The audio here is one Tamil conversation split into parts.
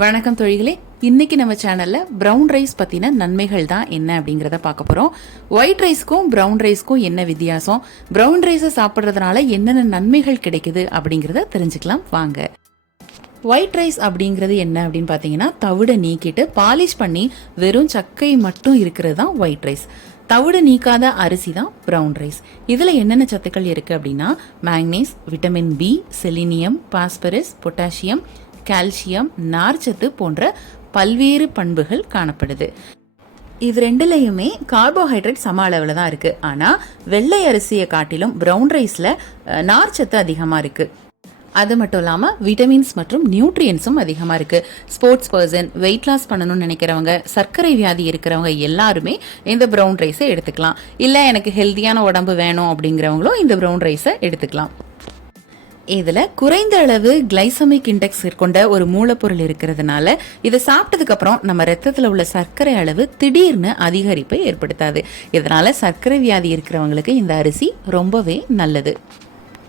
வணக்கம் தொழிகளே. இன்னைக்கு நம்ம சேனல்ல ப்ரௌன் ரைஸ் பத்தின நன்மைகள் தான் என்ன அப்படிங்கறத பார்க்க போறோம். ஒயிட் ரைஸ்க்கும் ப்ரௌன் ரைஸ்க்கும் என்ன வித்தியாசம்? ப்ரௌன் ரைஸை சாப்பிட்றதுனால என்னென்ன நன்மைகள் கிடைக்குது அப்படிங்கறத தெரிஞ்சுக்கலாம். வாங்க. ஒயிட் ரைஸ் அப்படிங்கிறது என்ன அப்படின்னு பார்த்தீங்கன்னா தவிடை நீக்கிட்டு பாலிஷ் பண்ணி வெறும் சக்கை மட்டும் இருக்கிறது தான் ஒயிட் ரைஸ் தவிடு நீக்காத அரிசி தான் ப்ரௌன் ரைஸ் இதில் என்னென்ன சத்துக்கள் இருக்குது அப்படின்னா magnesium vitamin B selenium phosphorus potassium calcium நார்ச்சத்து போன்ற பல்வேறு பண்புகள் காணப்படுது. இது ரெண்டுலேயுமே கார்போஹைட்ரேட் சம அளவில் தான் இருக்குது ஆனால் வெள்ளை அரிசியை காட்டிலும் ப்ரௌன் ரைஸில் நார்ச்சத்து அதிகமாக இருக்குது அது மட்டும் இல்லாமல் விட்டமின்ஸ் மற்றும் நியூட்ரியன்ஸும் அதிகமாக இருக்குது ஸ்போர்ட்ஸ் பர்சன் வெயிட் லாஸ் பண்ணணும்னு நினைக்கிறவங்க சர்க்கரை வியாதி இருக்கிறவங்க எல்லாருமே இந்த ப்ரௌன் ரைஸை எடுத்துக்கலாம். இல்லை எனக்கு ஹெல்த்தியான உடம்பு வேணும் அப்படிங்கிறவங்களும் இந்த ப்ரௌன் ரைஸை எடுத்துக்கலாம். இதில் குறைந்த அளவு கிளைசமிக் இண்டெக்ஸ் கொண்ட ஒரு மூலப்பொருள் இருக்கிறதுனால இதை சாப்பிட்டதுக்கு அப்புறம் நம்ம ரத்தத்தில் உள்ள சர்க்கரை அளவு திடீர்னு அதிகரிப்பை ஏற்படுத்தாது. இதனால சர்க்கரை வியாதி இருக்கிறவங்களுக்கு இந்த அரிசி ரொம்பவே நல்லது.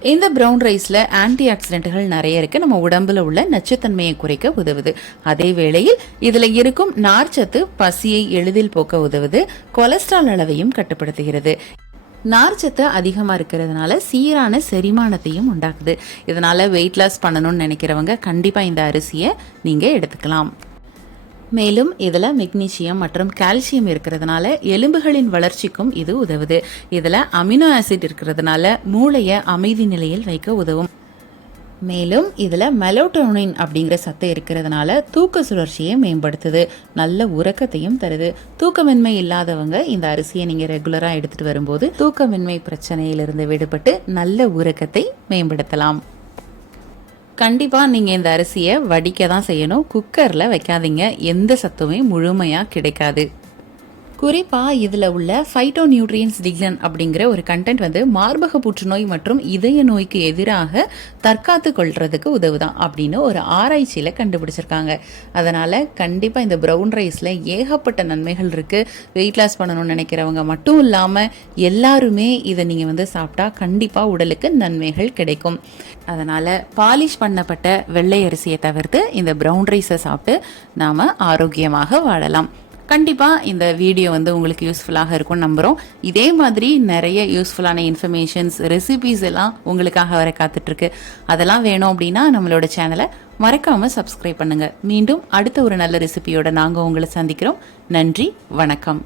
இந்த ப்ரௌன் ரைஸில் ஆன்டி ஆக்சிடென்ட்கள் நிறைய இருக்குது நம்ம உடம்புல உள்ள நச்சுத்தன்மையை குறைக்க உதவுது. அதே வேளையில் இதில் இருக்கும் நார்ச்சத்து பசியை எளிதில் போக்க உதவுது. கொலஸ்ட்ரால் அளவையும் கட்டுப்படுத்துகிறது. நார்ச்சத்து அதிகமாக இருக்கிறதுனால சீரான செரிமானத்தையும் உண்டாக்குது. இதனால் வெயிட் லாஸ் பண்ணணும்னு நினைக்கிறவங்க கண்டிப்பாக இந்த அரிசியை நீங்கள் எடுத்துக்கலாம். மேலும் இதில் மெக்னீசியம் மற்றும் கால்சியம் இருக்கிறதுனால எலும்புகளின் வளர்ச்சிக்கும் இது உதவுது. இதில் அமினோ ஆசிட் இருக்கிறதுனால மூளையை அமைதி நிலையில் வைக்க உதவும். மேலும் இதில் மெலோட்டோனின் அப்படிங்கிற சத்து இருக்கிறதுனால தூக்க சுழற்சியை மேம்படுத்துது. நல்ல உறக்கத்தையும் தருது. தூக்கமின்மை இல்லாதவங்க இந்த அரிசியை நீங்கள் ரெகுலராக எடுத்துகிட்டு வரும்போது தூக்கமின்மை பிரச்சனையிலிருந்து விடுபட்டு நல்ல உறக்கத்தை மேம்படுத்தலாம். கண்டிப்பாக நீங்கள் இந்த அரிசியை வடிக்க தான் செய்யணும். குக்கரில் வைக்காதீங்க. எந்த சத்துமே முழுமையாக கிடைக்காது. குறிப்பாக இதில் உள்ள ஃபைட்டோ நியூட்ரியன்ஸ் டிக்லன் அப்படிங்கிற ஒரு கண்டென்ட் வந்து மார்பக புற்றுநோய் மற்றும் இதய நோய்க்கு எதிராக தற்காத்து கொள்றதுக்கு உதவுதான் அப்படின்னு ஒரு ஆராய்ச்சியில் கண்டுபிடிச்சிருக்காங்க. அதனால் கண்டிப்பாக இந்த ப்ரௌன் ரைஸில் ஏகப்பட்ட நன்மைகள் இருக்குது வெயிட் லாஸ் பண்ணணும்னு நினைக்கிறவங்க மட்டும் இல்லாமல் எல்லாருமே இதை நீங்கள் வந்து சாப்பிட்டா கண்டிப்பாக உடலுக்கு நன்மைகள் கிடைக்கும். அதனால் பாலிஷ் பண்ணப்பட்ட வெள்ளை அரிசியை தவிர்த்து இந்த ப்ரௌன் ரைஸை சாப்பிட்டு நாம் ஆரோக்கியமாக வாழலாம். கண்டிப்பாக இந்த வீடியோ வந்து உங்களுக்கு யூஸ்ஃபுல்லாக இருக்கும்னு நம்புகிறோம் இதே மாதிரி நிறைய யூஸ்ஃபுல்லான இன்ஃபர்மேஷன்ஸ் ரெசிபீஸ் எல்லாம் உங்களுக்காக வர காத்துட்ருக்கு. அதெல்லாம் வேணும் அப்படின்னா நம்மளோட சேனலை மறக்காமல் சப்ஸ்கிரைப் பண்ணுங்கள் மீண்டும் அடுத்த ஒரு நல்ல ரெசிபியோட நாங்கள் உங்களை சந்திக்கிறோம். நன்றி வணக்கம்.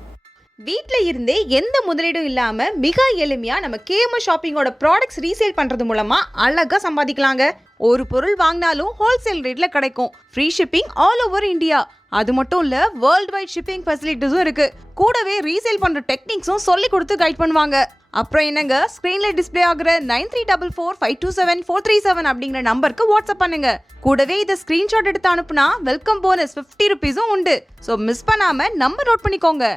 வீட்டில் இருந்தே எந்த முதலீடும் இல்லாமல் மிக எளிமையாக நம்ம கேஎம்எஸ் ஷாப்பிங்கோட ப்ராடக்ட்ஸ் ரீசேல் பண்ணுறது மூலமாக அழகாக சம்பாதிக்கலாங்க. ஒரு பொருள் வாங்கினாலும் ஹோல்சேல் ரேட்டில் கிடைக்கும். Free shipping all over India அது மட்டும் இல்ல வேர்ல்ட் வைட் ஷிப்பிங் ஃபெசிலிட்டிஸும் இருக்கு. கூடவே ரீசேல் பண்ற டெக்னிக்ஸும் சொல்லி கொடுத்து கைட் பண்ணுவாங்க. அப்புறம் என்னங்க? ஸ்க்ரீனில் டிஸ்ப்ளே ஆகுற nine three double four five two seven four three seven அப்படிங்கிற நம்பருக்கு வாட்ஸ்அப் பண்ணுங்க. கூடவே இதை ஸ்கிரீன்ஷாட் எடுத்து அனுப்புனா வெல்கம் போனஸ் ஃபிஃப்டி ருபீஸும் உண்டு. ஸோ மிஸ் பண்ணாம நம்பர் நோட் பண்ணிக்கோங்க.